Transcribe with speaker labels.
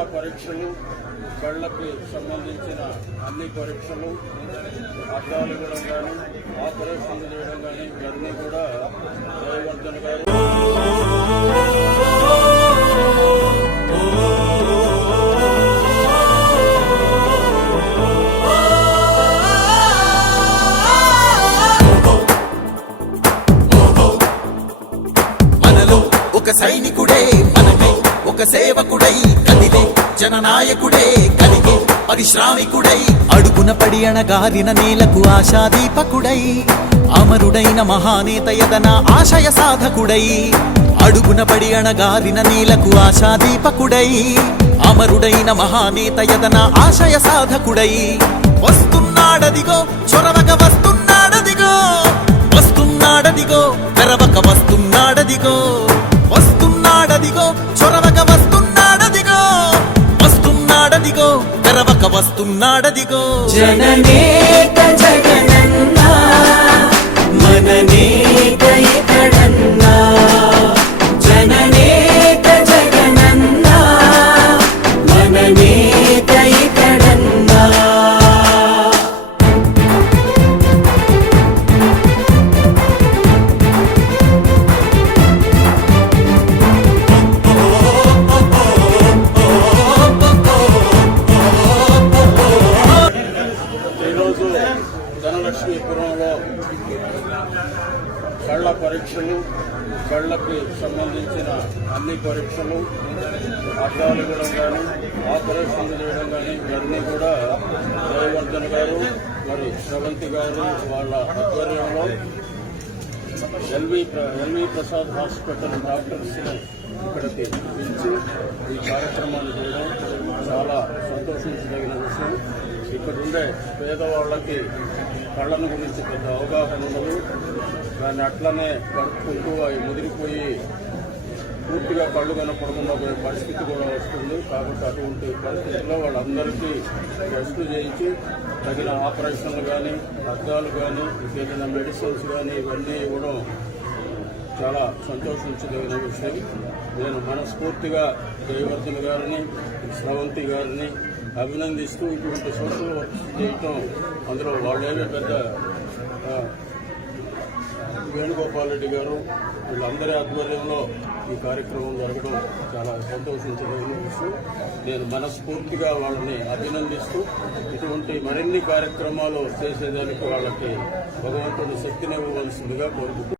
Speaker 1: కళ్ళ పరీక్షలు కళ్ళకి సంబంధించిన అన్ని పరీక్షలు అర్థాలు ఇవ్వడం కానీ ఆపరేషన్లు చేయడం కానీ ఇవన్నీ కూడా జయవర్ధన్ గారు
Speaker 2: ఒక సైనికుడే మనమే ఒక సేవకుడై కదిలే జననాయకుడే కలిగి పరిశ్రామికుడై అడుగున పడి అణగారిన నేలకు ఆశాదీపకుడై అమరుడైన మహానేత యదన ఆశయ సాధకుడై అడుగున పడి అణగారిన నేలకు ఆశాదీపకుడై అమరుడైన మహానేత యదన ఆశయ సాధకుడై. వస్తున్నాడదిగో చొరవక వస్తున్నాడదిగో వస్తున్నాడదిగో తెరవక వస్తున్నాడదిగో. తెరవక వస్తున్నాడదిగో.
Speaker 3: జననేత జగనన్నా
Speaker 1: మననే కళ్ళ పరీక్షలు కళ్ళకి సంబంధించిన అన్ని పరీక్షలు అర్థాలు ఇవ్వడం కానీ ఆపరేషన్లు చేయడం కానీ ఇవన్నీ కూడా జయవర్ధన్ గారు మరి శ్రవంతి గారు వాళ్ళ ఆధ్వర్యంలో LV LV LV Prasad hospital doctors ఇక్కడికి పిలిచి ఈ కార్యక్రమాన్ని చేయడం చాలా సంతోషించదగిన విషయం. ఇక్కడ ఉండే పేదవాళ్ళకి కళ్ళను గురించి పెద్ద అవగాహన ఉండదు దాన్ని అట్లనే కడుపుకుంటూ అవి ముదిరిపోయి పూర్తిగా కళ్ళు కనపడకుండా పోయే పరిస్థితి కూడా వస్తుంది. కాబట్టి అటువంటి పరిస్థితుల్లో వాళ్ళందరికీ టెస్టులు చేయించి తగిన ఆపరేషన్లు కానీ అద్దాలు కానీ తగిన మెడిసిన్స్ కానీ ఇవన్నీ ఇవ్వడం చాలా సంతోషించదగిన విషయం. నేను మనస్ఫూర్తిగా జయవర్ధన్ గారిని శ్రవంతి గారిని అభినందిస్తూ ఇటువంటి సోషల్ వర్క్ చేయటం అందులో వాళ్ళేమీ పెద్ద వేణుగోపాల్ రెడ్డి గారు వీళ్ళందరి ఆధ్వర్యంలో ఈ కార్యక్రమం జరగడం చాలా సంతోషించదగిన విషయం. నేను మనస్ఫూర్తిగా వాళ్ళని అభినందిస్తూ ఇటువంటి మరిన్ని కార్యక్రమాలు చేసేదానికి వాళ్ళకి భగవంతుడి శక్తినివ్వవలసిందిగా కోరుకుంటున్నాను.